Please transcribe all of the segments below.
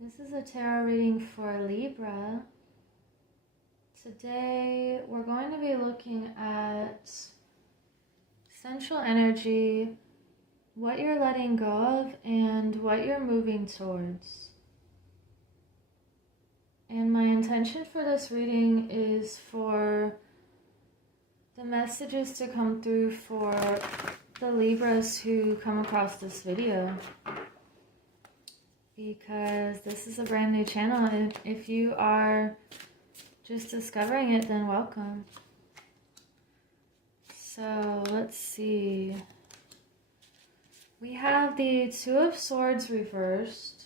This is a tarot reading for Libra. Today we're going to be looking at central energy, what you're letting go of, and what you're moving towards. And my intention for this reading is for the messages to come through for the Libras who come across this video. Because this is a brand new channel. If you are just discovering it, then welcome. So let's see. We have the Two of Swords reversed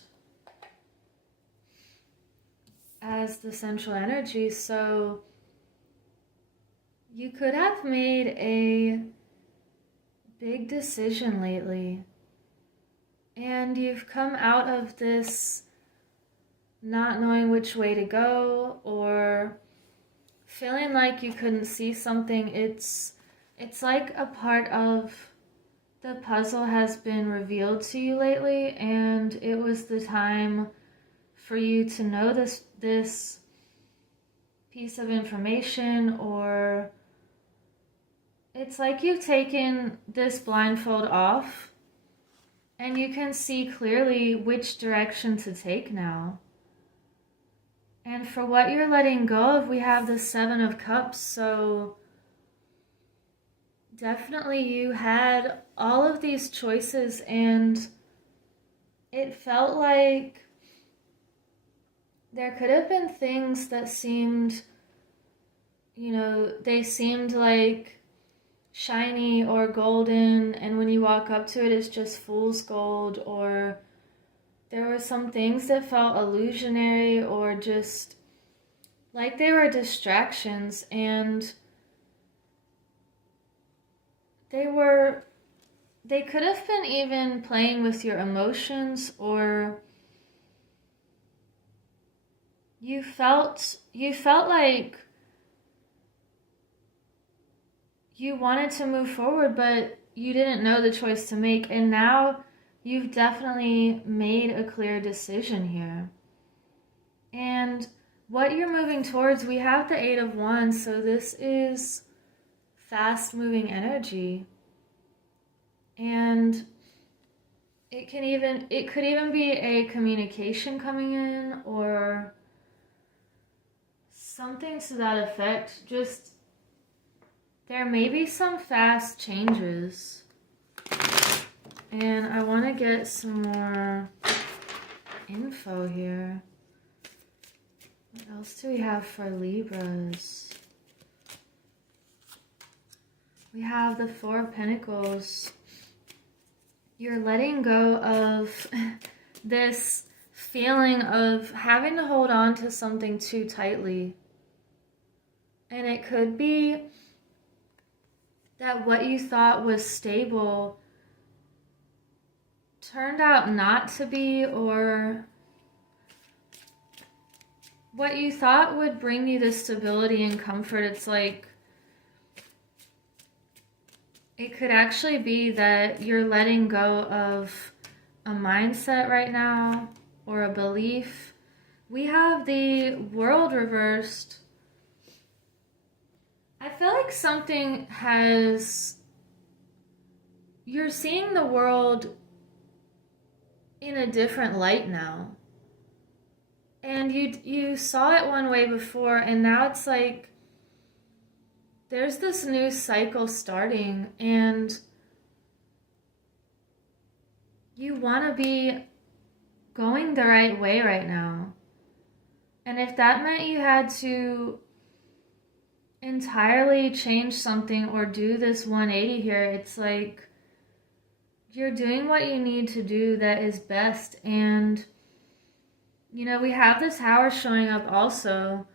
as the central energy. So you could have made a big decision lately. And you've come out of this not knowing which way to go or feeling like you couldn't see something. It's like a part of the puzzle has been revealed to you lately, and it was the time for you to know this piece of information, or it's like you've taken this blindfold off and you can see clearly which direction to take now. And for what you're letting go of, we have the Seven of Cups. So definitely you had all of these choices, and it felt like there could have been things that seemed, they seemed like shiny or golden, and when you walk up to it, it's just fool's gold, or there were some things that felt illusionary or just like they were distractions, and they could have been even playing with your emotions, or you felt like you wanted to move forward, but you didn't know the choice to make. And now you've definitely made a clear decision here. And what you're moving towards, we have the Eight of Wands. So this is fast moving energy. And it could even be a communication coming in, or something to that effect. Just there may be some fast changes, and I want to get some more info here. What else do we have for Libras? We have the Four of Pentacles. You're letting go of this feeling of having to hold on to something too tightly. And it could be that what you thought was stable turned out not to be, or what you thought would bring you this stability and comfort, it's like it could actually be that you're letting go of a mindset right now, or a belief. We have the World reversed. I feel like something you're seeing the world in a different light now. And you saw it one way before, and now it's like there's this new cycle starting, and you want to be going the right way right now. And if that meant you had to entirely change something or do this 180 here, it's like you're doing what you need to do that is best. And we have this Tower showing up also.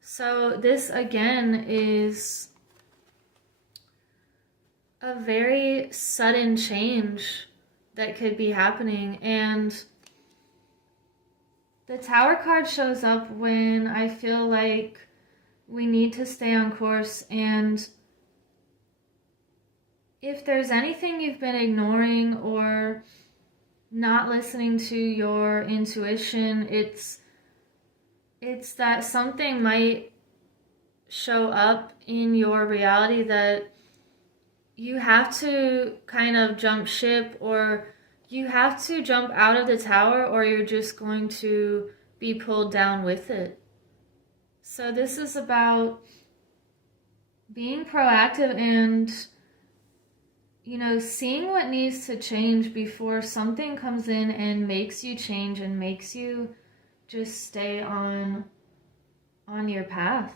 So this again is a very sudden change that could be happening. And the Tower card shows up when I feel like we need to stay on course, and if there's anything you've been ignoring or not listening to your intuition. It's that something might show up in your reality that you have to kind of jump ship, or you have to jump out of the tower, or you're just going to be pulled down with it. So this is about being proactive and, seeing what needs to change before something comes in and makes you change and makes you just stay on your path.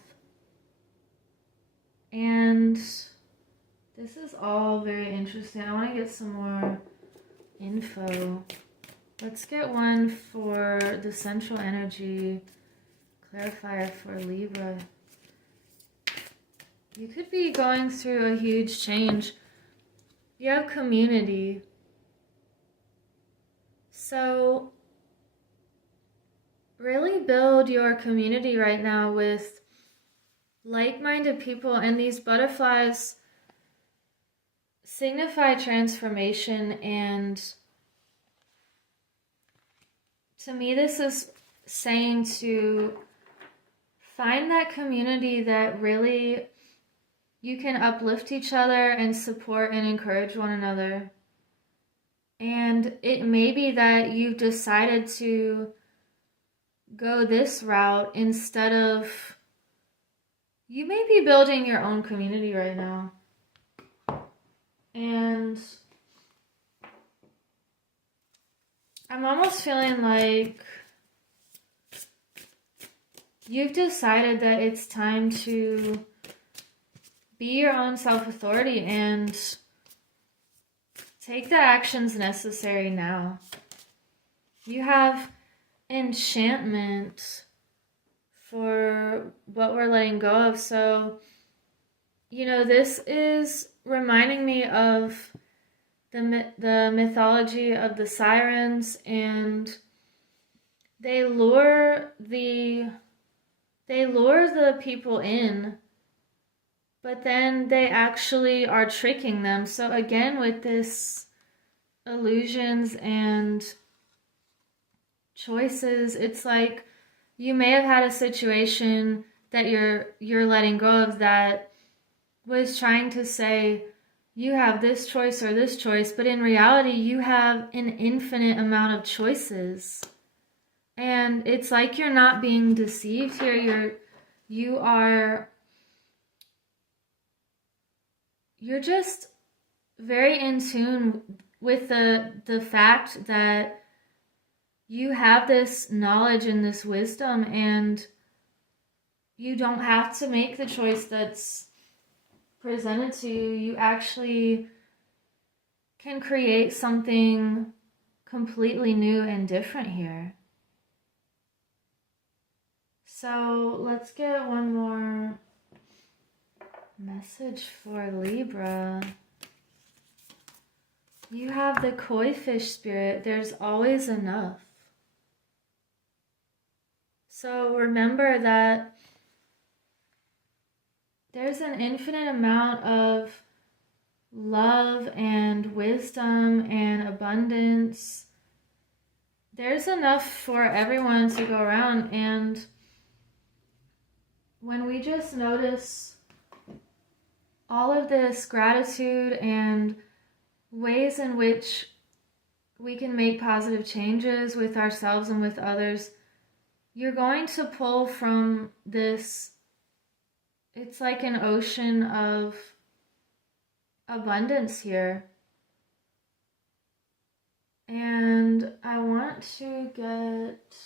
And this is all very interesting. I want to get some more info. Let's get one for the central energy clarifier for Libra. You could be going through a huge change. You have community. So really build your community right now with like-minded people, and these butterflies signify transformation, and to me this is saying to find that community that really you can uplift each other and support and encourage one another. And it may be that you've decided to go this route instead of, you may be building your own community right now. And I'm almost feeling like you've decided that it's time to be your own self-authority and take the actions necessary now. You have enchantment for what we're letting go of. So, this is reminding me of the mythology of the sirens, and they lure the people in, but then they actually are tricking them. So again, with this illusions and choices, it's like you may have had a situation that you're letting go of that was trying to say you have this choice or this choice, but in reality you have an infinite amount of choices. And it's like you're not being deceived here. You're just very in tune with the fact that you have this knowledge and this wisdom, and you don't have to make the choice that's presented to you. You actually can create something completely new and different here. So let's get one more message for Libra. You have the koi fish spirit. There's always enough. So remember that there's an infinite amount of love and wisdom and abundance. There's enough for everyone to go around, and when we just notice all of this gratitude and ways in which we can make positive changes with ourselves and with others, you're going to pull from this. It's like an ocean of abundance here. And I want to get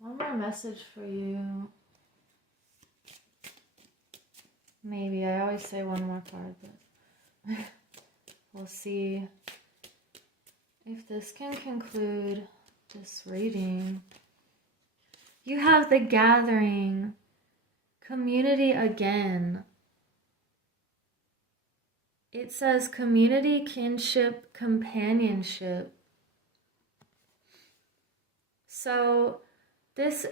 one more message for you. Maybe. I always say one more card, but we'll see if this can conclude this reading. You have the gathering, community again. It says community, kinship, companionship. So this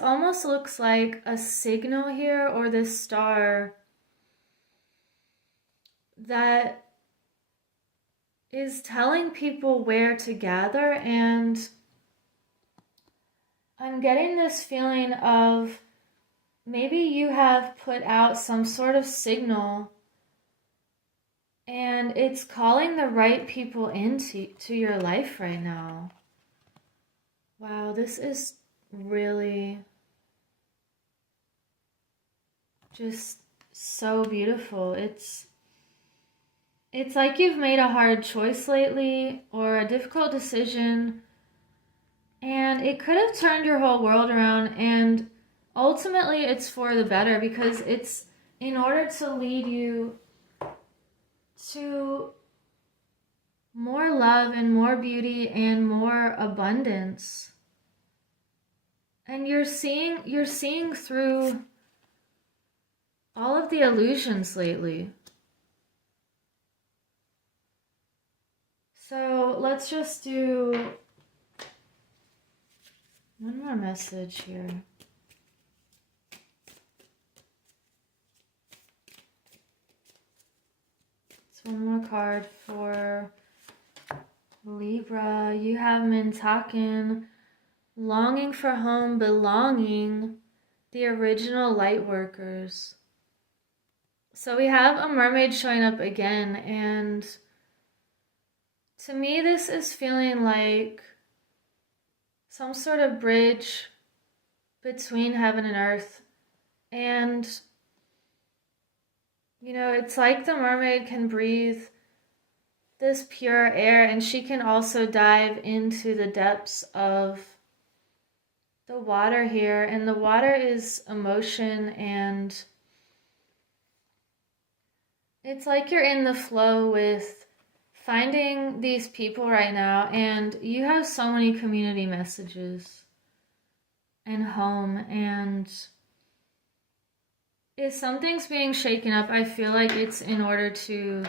almost looks like a signal here, or this star that is telling people where to gather, and I'm getting this feeling of maybe you have put out some sort of signal and it's calling the right people into your life right now. Wow, this is really just so beautiful. It's like you've made a hard choice lately or a difficult decision, and it could have turned your whole world around, and ultimately it's for the better because it's in order to lead you to more love and more beauty and more abundance. And you're seeing through all of the illusions lately. So let's just do one more message here. It's one more card for Libra. You have Mintaken, longing for home, belonging, the original light workers. So we have a mermaid showing up again, and to me this is feeling like some sort of bridge between heaven and earth. And you know, it's like the mermaid can breathe this pure air, and she can also dive into the depths of the water here. And the water is emotion, and it's like you're in the flow with finding these people right now, and you have so many community messages and home, and if something's being shaken up, I feel like it's in order to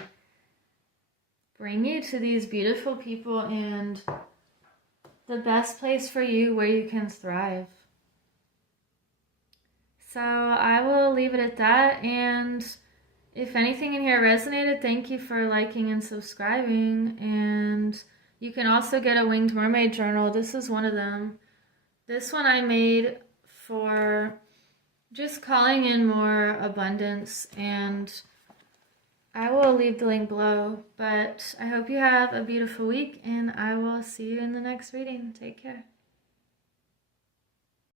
bring you to these beautiful people and the best place for you where you can thrive. So I will leave it at that, and if anything in here resonated, thank you for liking and subscribing. And you can also get a Winged Mermaid journal. This is one of them. This one I made for just calling in more abundance, and I will leave the link below. But I hope you have a beautiful week, and I will see you in the next reading. Take care.